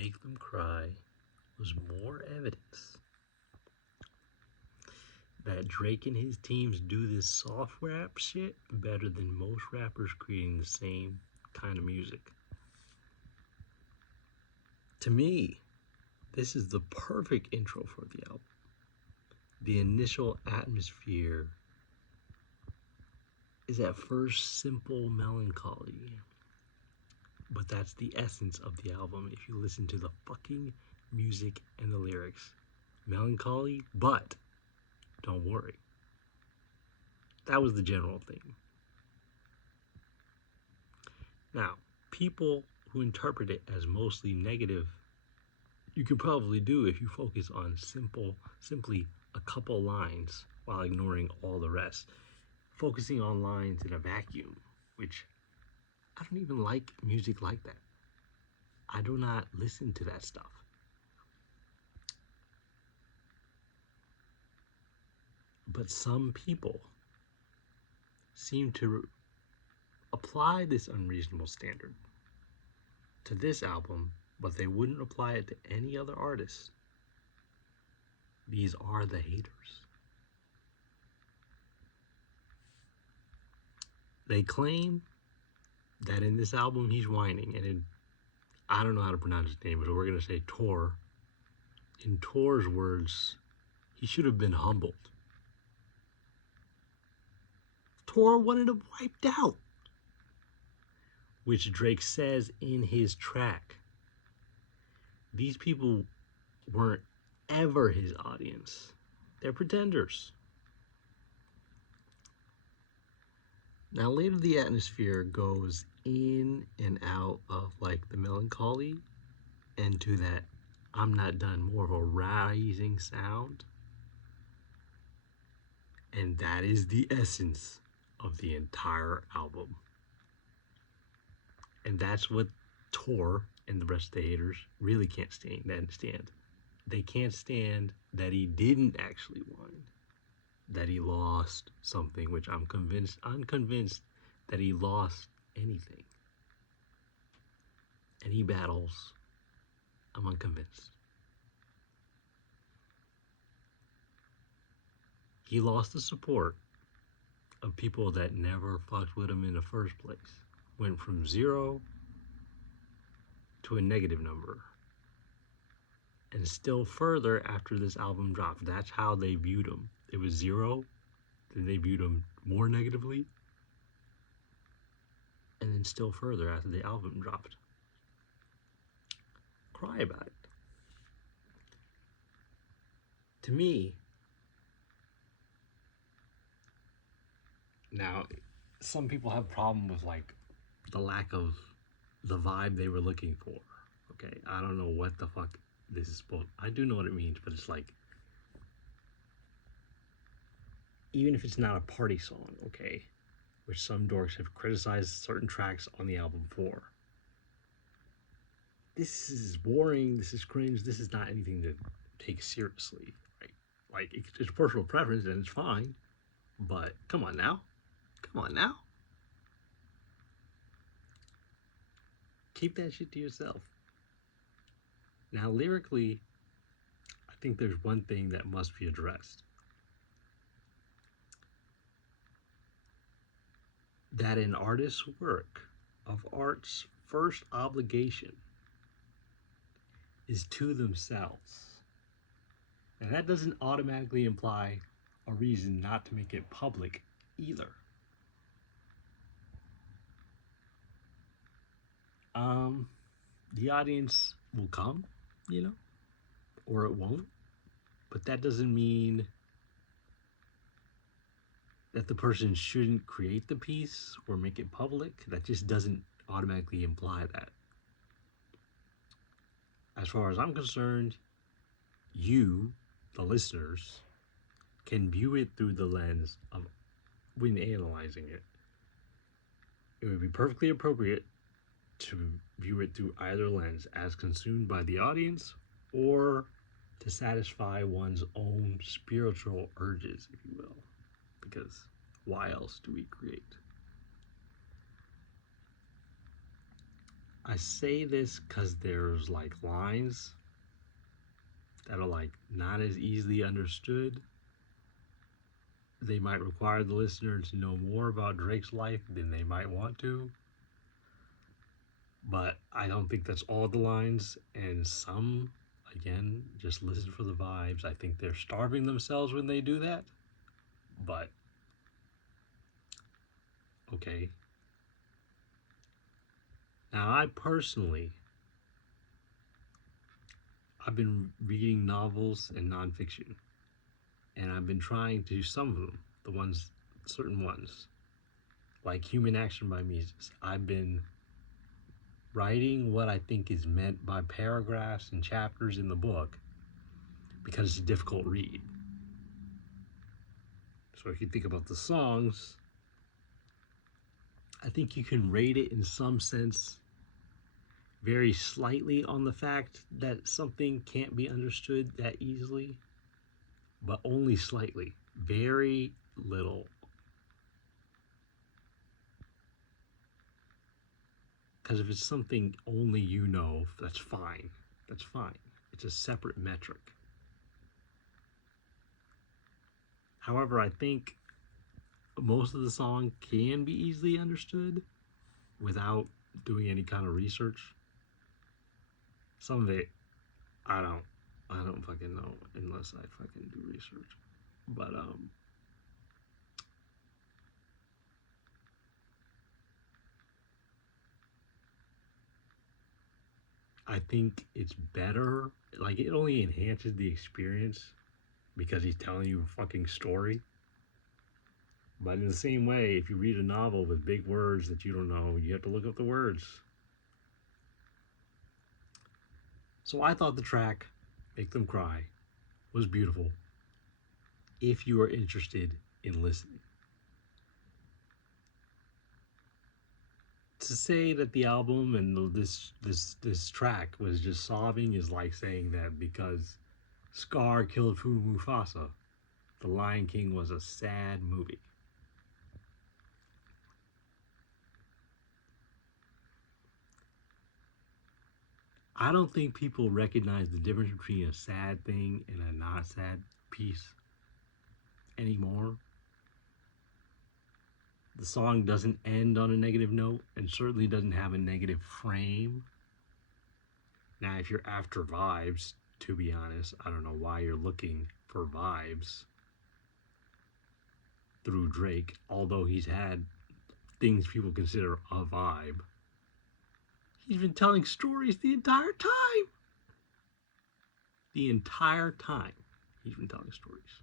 Make Them Cry was more evidence that Drake and his teams do this soft rap shit better than most rappers creating the same kind of music. To me, this is the perfect intro for the album. The initial atmosphere is at first simple melancholy, but that's the essence of the album if you listen to the fucking music and the lyrics. Melancholy, but don't worry. That was the general theme. Now, people who interpret it as mostly negative, you could probably do if you focus on simply a couple lines while ignoring all the rest. Focusing on lines in a vacuum, which I don't even like music like that. I do not listen to that stuff. But some people seem to apply this unreasonable standard to this album, but they wouldn't apply it to any other artist. These are the haters. They claim that in this album he's whining, and I don't know how to pronounce his name, so we're going to say Tor. In Tor's words, he should have been humbled. Tor wanted him wiped out, which Drake says in his track. These people weren't ever his audience. They're pretenders. Now later the atmosphere goes in and out of like the melancholy and to that I'm not done, more of a rising sound. And that is the essence of the entire album. And that's what Tor and the rest of the haters really can't stand. They can't stand that he didn't actually whine, that he lost something, which I'm unconvinced that he lost anything. And he battles, I'm unconvinced. He lost the support of people that never fucked with him in the first place. Went from 0 to a negative number. And still further after this album dropped. That's how they viewed him. It was 0, then they viewed him more negatively, and then still further after the album dropped. Cry about it. To me, now, some people have a problem with like the lack of the vibe they were looking for. Okay, I don't know what the fuck this is supposed. I do know what it means, but it's like, even if it's not a party song, okay, which some dorks have criticized certain tracks on the album for. This is boring. This is cringe. This is not anything to take seriously, right? Like it's personal preference and it's fine, but come on now. Come on now. Keep that shit to yourself. Now, lyrically, I think there's one thing that must be addressed. That an artist's work of art's first obligation is to themselves. And that doesn't automatically imply a reason not to make it public either. The audience will come, you know, or it won't. But that doesn't mean that the person shouldn't create the piece or make it public. That just doesn't automatically imply that. As far as I'm concerned, you, the listeners, can view it through the lens of when analyzing it. It would be perfectly appropriate to view it through either lens, as consumed by the audience or to satisfy one's own spiritual urges, if you will. Because why else do we create? I say this because there's like lines that are like not as easily understood. They might require the listener to know more about Drake's life than they might want to. But I don't think that's all the lines. And some, again, just listen for the vibes. I think they're starving themselves when they do that. But, okay. Now, I've been reading novels and nonfiction. And I've been trying to, some of them, certain ones, like Human Action by Mises. I've been writing what I think is meant by paragraphs and chapters in the book because it's a difficult read. So if you think about the songs, I think you can rate it in some sense very slightly on the fact that something can't be understood that easily, but only slightly, very little. Because if it's something only you know, that's fine. That's fine. It's a separate metric. However, I think most of the song can be easily understood without doing any kind of research. Some of it, I don't fucking know unless I fucking do research. But I think it's better. Like, it only enhances the experience because he's telling you a fucking story. But in the same way, if you read a novel with big words that you don't know, you have to look up the words. So I thought the track, Make Them Cry, was beautiful if you are interested in listening. To say that the album and this track was just sobbing is like saying that because Scar killed Fu Mufasa, The Lion King was a sad movie. I don't think people recognize the difference between a sad thing and a not sad piece anymore. The song doesn't end on a negative note and certainly doesn't have a negative frame. Now, if you're after vibes, to be honest, I don't know why you're looking for vibes through Drake, although he's had things people consider a vibe. He's been telling stories the entire time. The entire time he's been telling stories.